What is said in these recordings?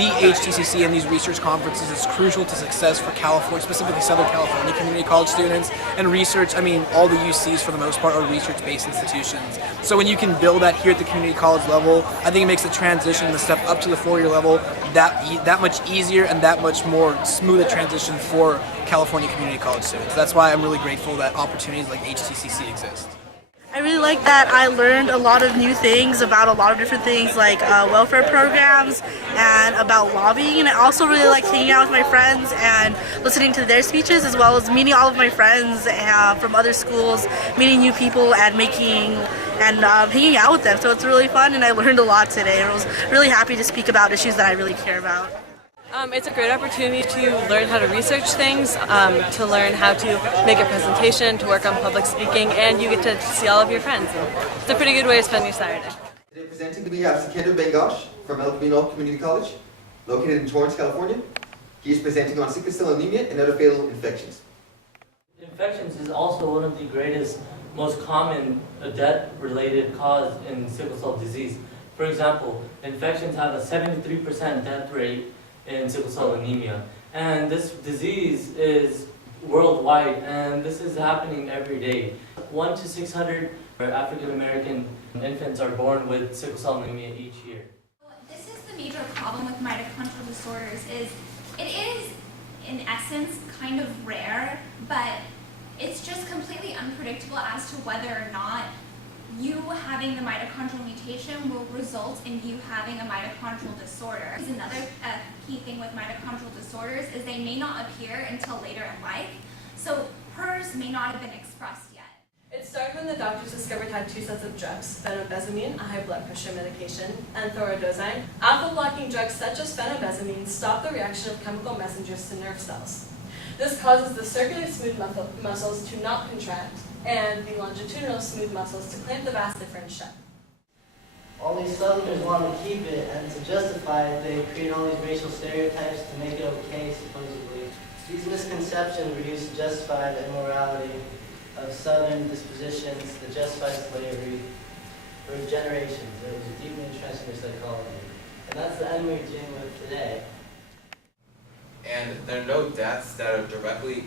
the HTCC and these research conferences is crucial to success for California, specifically Southern California community college students. And research, I mean, all the UCs for the most part are research-based institutions. So when you can build that here at the community college level, I think it makes the transition, the step up to the four-year level, that much easier and that much more smooth a transition for California community college students. That's why I'm really grateful that opportunities like HTCC exist. I really like that I learned a lot of new things about a lot of different things like welfare programs and about lobbying, and I also really like hanging out with my friends and listening to their speeches, as well as meeting all of my friends from other schools, meeting new people and hanging out with them. So it's really fun, and I learned a lot today. I was really happy to speak about issues that I really care about. It's a great opportunity to learn how to research things, to learn how to make a presentation, to work on public speaking, and you get to see all of your friends. It's a pretty good way to spend your Saturday. Today presenting to me, I have Alejandro Rivera from El Camino Community College, located in Torrance, California. He is presenting on sickle cell anemia and other fatal infections. Infections is also one of the greatest, most common death-related cause in sickle cell disease. For example, infections have a 73% death rate in sickle cell anemia, and this disease is worldwide, and this is happening every day. 1 to 600 African American infants are born with sickle cell anemia each year. This is the major problem with mitochondrial disorders. It is in essence kind of rare, but it's just completely unpredictable as to whether or not you having the mitochondrial mutation will result in you having a mitochondrial disorder. Another key thing with mitochondrial disorders is they may not appear until later in life, so PERS may not have been expressed yet. It started when the doctors discovered had two sets of drugs, phenobenzamine, a high blood pressure medication, and thoradosine. Alpha-blocking drugs such as phenobenzamine stop the reaction of chemical messengers to nerve cells. This causes the circular smooth muscles to not contract, and the longitudinal smooth muscles to clamp the vas deferens shut. All these Southerners want to keep it, and to justify it, they create all these racial stereotypes to make it okay, supposedly. These misconceptions were used to justify the immorality of Southern dispositions that justify slavery for generations. It was deeply entrenched in their psychology. And that's the end we're dealing with today. And there are no deaths that are directly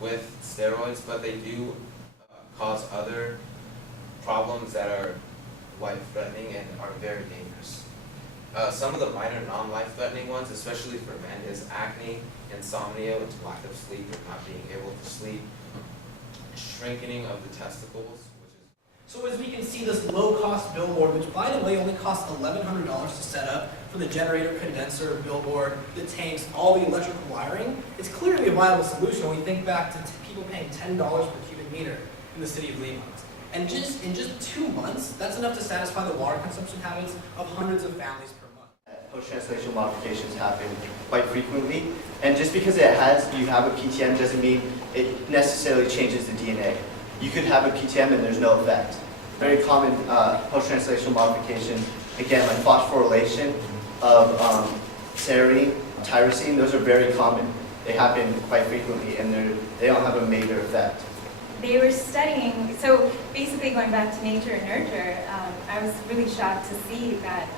with steroids, but they do cause other problems that are life-threatening and are very dangerous. Some of the minor non-life-threatening ones, especially for men, is acne, insomnia, which is lack of sleep or not being able to sleep, shrinking of the testicles. So as we can see, this low-cost billboard, which by the way only costs $1,100 to set up, for the generator, condenser, billboard, the tanks, all the electrical wiring, it's clearly a viable solution when we think back to people paying $10 per cubic meter in the city of Lima. And in just 2 months, that's enough to satisfy the water consumption habits of hundreds of families per month. Post-translational modifications happen quite frequently, and just because you have a PTM doesn't mean it necessarily changes the DNA. You could have a PTM and there's no effect. Very common post-translational modifications, again, like phosphorylation of serine, tyrosine, those are very common. They happen quite frequently and they don't have a major effect. They were studying, so basically going back to nature and nurture, I was really shocked to see that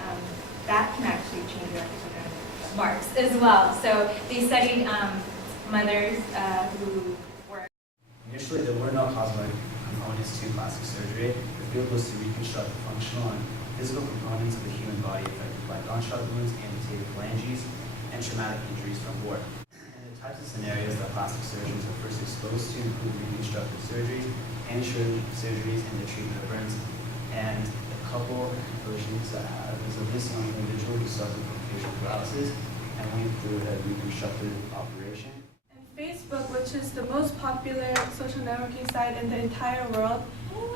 that can actually change your marks as well. So they studied mothers who were... Initially, there were no cosmetic components to plastic surgery. The field was to reconstruct the functional and physical components of the human body affected by gunshot wounds, amputated phalanges, and traumatic injuries from war. And the types of scenarios that plastic surgeons are first exposed to include reconstructive surgeries, surgeries, and the treatment of burns. And a couple versions that have is of this young individual who suffered from facial paralysis and went through a reconstructive operation. Facebook, which is the most popular social networking site in the entire world,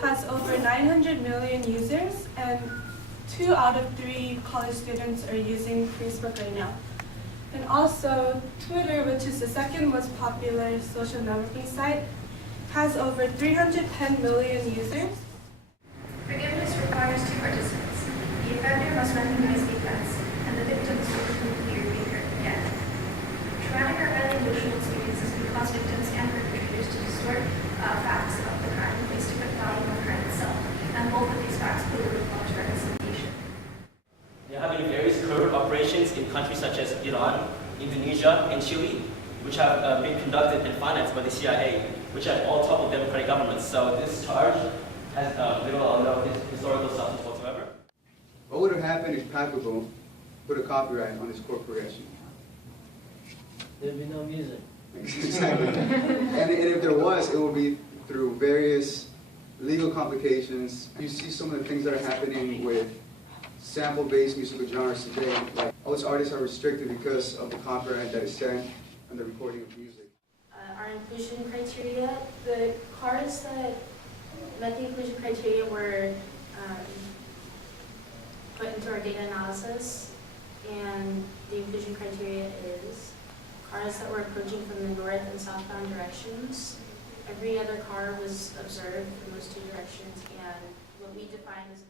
has over 900 million users, and 2 out of 3 college students are using Facebook right now. And also, Twitter, which is the second most popular social networking site, has over 310 million users. Forgiveness requires 2 participants. The offender must recognize the offense, and the victims will completely be hurt again. Traumatic or highly emotional experiences can cause victims and perpetrators to distort facts about the crime in place to put value on the crime itself, and both of these facts clearly call to reconciliation. They're having various covert operations in countries such as Iran, Indonesia, and Chile, which have been conducted and financed by the CIA, which have all toppled democratic governments. So this charge has little or no historical substance whatsoever. What would have happened if Paco put a copyright on his corporation? There'd be no music. Exactly. And if there was, it would be through various legal complications. You see some of the things that are happening with sample-based musical genres today. Like, all these artists are restricted because of the copyright that is set on the recording of music. Our inclusion criteria, the cards that met the inclusion criteria were put into our data analysis, and the inclusion criteria is cars that were approaching from the north and southbound directions. Every other car was observed from those two directions, and what we defined as a